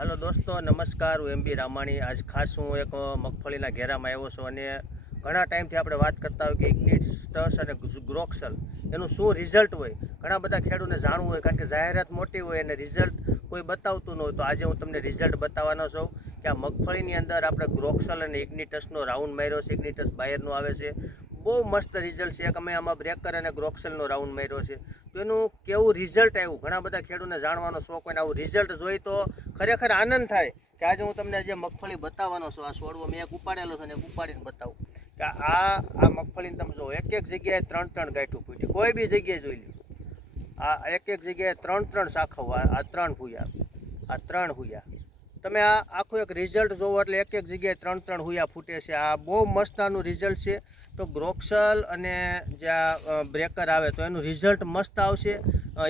હાલો દોસ્તો, નમસ્કાર. હું એમબી રામાણી. આજ ખાસ હું એક મગફળીના ઘેરામાં આવ્યો છું અને ઘણા ટાઈમથી આપણે વાત કરતા હોય કે ઇગ્નિટસ અને ગ્રોક્સલ એનું શું રિઝલ્ટ હોય. ઘણા બધા ખેડૂતને જાણવું હોય, કારણ કે જાહેરાત મોટી હોય અને રિઝલ્ટ કોઈ બતાવતું ન હોય. તો આજે હું તમને રિઝલ્ટ બતાવવાનો છું કે આ મગફળીની અંદર આપણે ગ્રોક્સલ અને ઇગ્નિટસનો રાઉન્ડ માર્યો છે. ઇગ્નિટસ બાયરનો આવે છે, બહુ મસ્ત રિઝલ્ટ છે. એક અમે આમાં બ્રેકર અને ગ્રોક્સલનો રાઉન્ડ માર્યો છે, તો એનું કેવું રિઝલ્ટ આવ્યું ઘણા બધા ખેડૂતને જાણવાનો શોખ હોય. આવું રિઝલ્ટ જોઈ તો ખરેખર આનંદ થાય કે આજે હું તમને જે મગફળી બતાવવાનો છું, આ છોડવો મેં એક ઉપાડેલો છે અને ઉપાડીને બતાવું કે આ મગફળીને તમે જો એક જગ્યાએ 3 ગાંઠું ફૂટી, કોઈ બી જગ્યાએ જોઈ લો. આ એક જગ્યાએ 3 શાખાઓ, આ 3 હુયા, આ 3 હુયા. તમે આ આખું એક રિઝલ્ટ જોવો એટલે એક જગ્યાએ 3 હુયા ફૂટે છે. આ બહુ મસ્ત આનું રિઝલ્ટ છે. તો ગ્રોક્સલ અને જે આ બ્રેકર આવે તો એનું રિઝલ્ટ મસ્ત આવશે.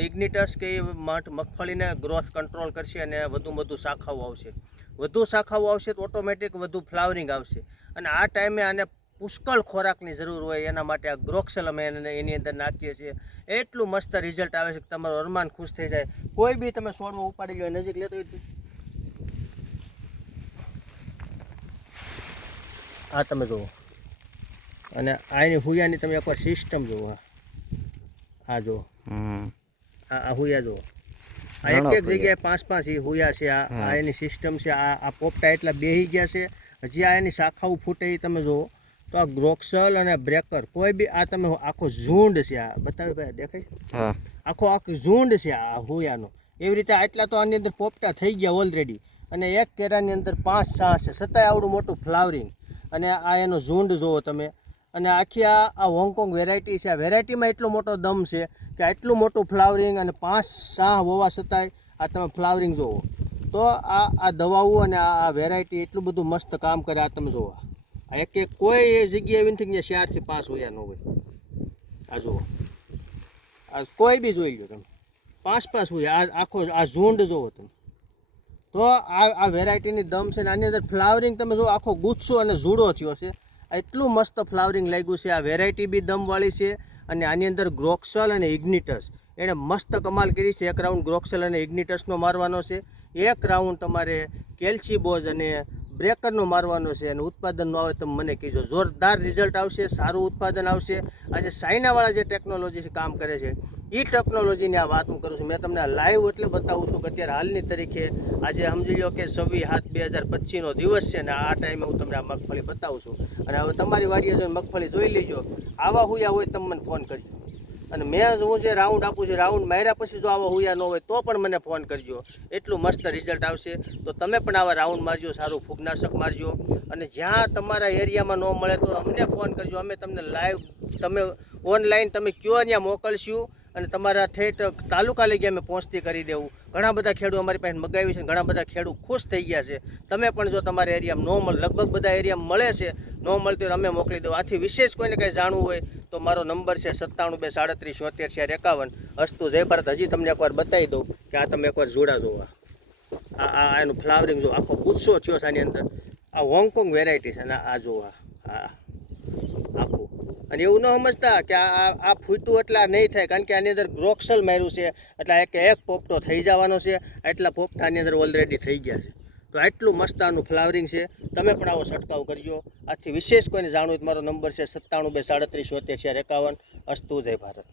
ઇગ્નિટસ કે મગફળીને ગ્રોથ કંટ્રોલ કરશે અને વધુ શાખાઓ આવશે. વધુ શાખાઓ આવશે તો ઓટોમેટિક વધુ ફ્લાવરિંગ આવશે. અને આ ટાઈમે આને પુષ્કળ ખોરાકની જરૂર હોય, એના માટે આ ગ્રોક્સલ અમે એની અંદર નાખીએ છીએ. એટલું મસ્ત રિઝલ્ટ આવે છે કે તમારું અરમાન ખુશ થઈ જાય. કોઈ બી તમે છોડવો ઉપાડી લો, નજીક લેતો હોય. આ તમે જુઓ, અને આની હુયાની તમે એકવાર સિસ્ટમ જુઓ. આ જુઓ, આ હુયા જુઓ. આ એક જગ્યાએ 5 હુયા છે. આ એની સિસ્ટમ છે. આ પોપટા એટલા બેહી ગયા છે. હજી આ એની શાખાઓ ફૂટે એ તમે જુઓ. તો આ ગ્રોક્સલ અને બ્રેકર કોઈ બી આ તમે આખો ઝુંડ છે. આ બતાવ્યું ભાઈ, દેખાય આખો ઝુંડ છે આ હુયાનો. એવી રીતે આટલા તો આની અંદર પોપટા થઈ ગયા ઓલરેડી. અને એક કેરાની અંદર 5-6 છે, છતાંય આવડું મોટું ફ્લાવરિંગ. અને આ એનો ઝુંડ જુઓ તમે. અને આખી આ હોંગકોંગ વેરાયટી છે. આ વેરાયટીમાં એટલો મોટો દમ છે કે આટલું મોટું ફ્લાવરિંગ અને 5-6 હોવા છતાંય આ તમે ફ્લાવરિંગ જુઓ. તો આ દવાઓ અને આ વેરાયટી એટલું બધું મસ્ત કામ કરે. આ તમે જુઓ, આ એક કોઈ જગ્યાએ એવી નથી કે 4 થી 5 હોયા ન હોય. આ જુઓ, આ કોઈ બી જોઈ લો તમે, 5 હોય. આખો આ ઝુંડ જુઓ તમે. તો આ વેરાયટીની દમ છે. આની અંદર ફ્લાવરિંગ તમે જુઓ, આખો ગુચ્છો અને ઝૂડો થયો છે. એટલું મસ્ત ફ્લાવરિંગ લાગ્યું છે. આ વેરાયટી બી દમવાળી છે. અને આની અંદર ગ્રોક્સલ અને ઇગ્નિટસ એણે મસ્ત કમાલ કરી છે. એક રાઉન્ડ ગ્રોક્સલ અને ઇગ્નિટસનો મારવાનો છે, એક રાઉન્ડ તમારે કેલ્સીબોઝ અને બ્રેકરનો મારવાનો છે. અને ઉત્પાદનનો આવે તો મને કહેજો. જોરદાર રિઝલ્ટ આવશે, સારું ઉત્પાદન આવશે. આજે ચાઇનાવાળા જે ટેકનોલોજીથી કામ કરે છે એ ટેકનોલોજીની આ વાત હું કરું છું. મેં તમને લાઈવ એટલે બતાવું છું કે અત્યારે હાલની તારીખે આજે સમજી લો કે 26/7/2025નો દિવસ છે ને આ ટાઈમે હું તમને આ મગફળી બતાવું છું. અને હવે તમારી વાડીએ જોઈને મગફળી જોઈ લેજો. આવા હુયા હોય તમે મને ફોન કરજો. અને હું જે રાઉન્ડ આપું છું, રાઉન્ડ માર્યા પછી જો આવા હુયા ન હોય તો પણ મને ફોન કરજો. એટલું મસ્ત રિઝલ્ટ આવશે. તો તમે પણ આવા રાઉન્ડ મારજો, સારું ફૂગનાશક મારજો. અને જ્યાં તમારા એરિયામાં ન મળે તો અમને ફોન કરજો. અમે તમને લાઈવ, તમે ઓનલાઈન તમે કયો ત્યાં મોકલશું અને તમારા ઠેઠ તાલુકા લઈ ગયા અમે પહોંચતી કરી દેવું. ઘણા બધા ખેડૂત અમારી પાસે મગાવી છે, ઘણા બધા ખેડૂત ખુશ થઈ ગયા છે. તમે પણ જો તમારા એરિયામાં ન મળે, લગભગ બધા એરિયામાં મળે છે, ન મળતી હોય અમે મોકલી દઉં. આથી વિશેષ કોઈને કંઈ જાણવું હોય તો મારો નંબર છે 97 237 74 અસ્તુ જય ભારત. હજી તમને એકવાર બતાવી દઉં કે આ તમે એકવાર જોડા જોવા. આ એનું ફ્લાવરિંગ જો, આખો ગુસ્સો થયો છે આની અંદર. આ હોંગકોંગ વેરાયટી છે. અને આ જોવા, આખું. અને એવું ન સમજતા કે આ ફૂટું એટલા નહીં થાય, કારણ કે આની અંદર ગ્રોક્સલ માર્યું છે એટલે એક પોપટો થઈ જવાનો છે. એટલા પોપટા આની અંદર ઓલરેડી થઈ ગયા છે. તો આટલું મસ્ત આનું ફ્લાવરિંગ છે. તમે પણ આવો છંટકાવ કરજો. આથી વિશેષ કોઈને જાણવું હોય તો મારો નંબર છે 97 237 74 51 અસ્તુ જય ભારત.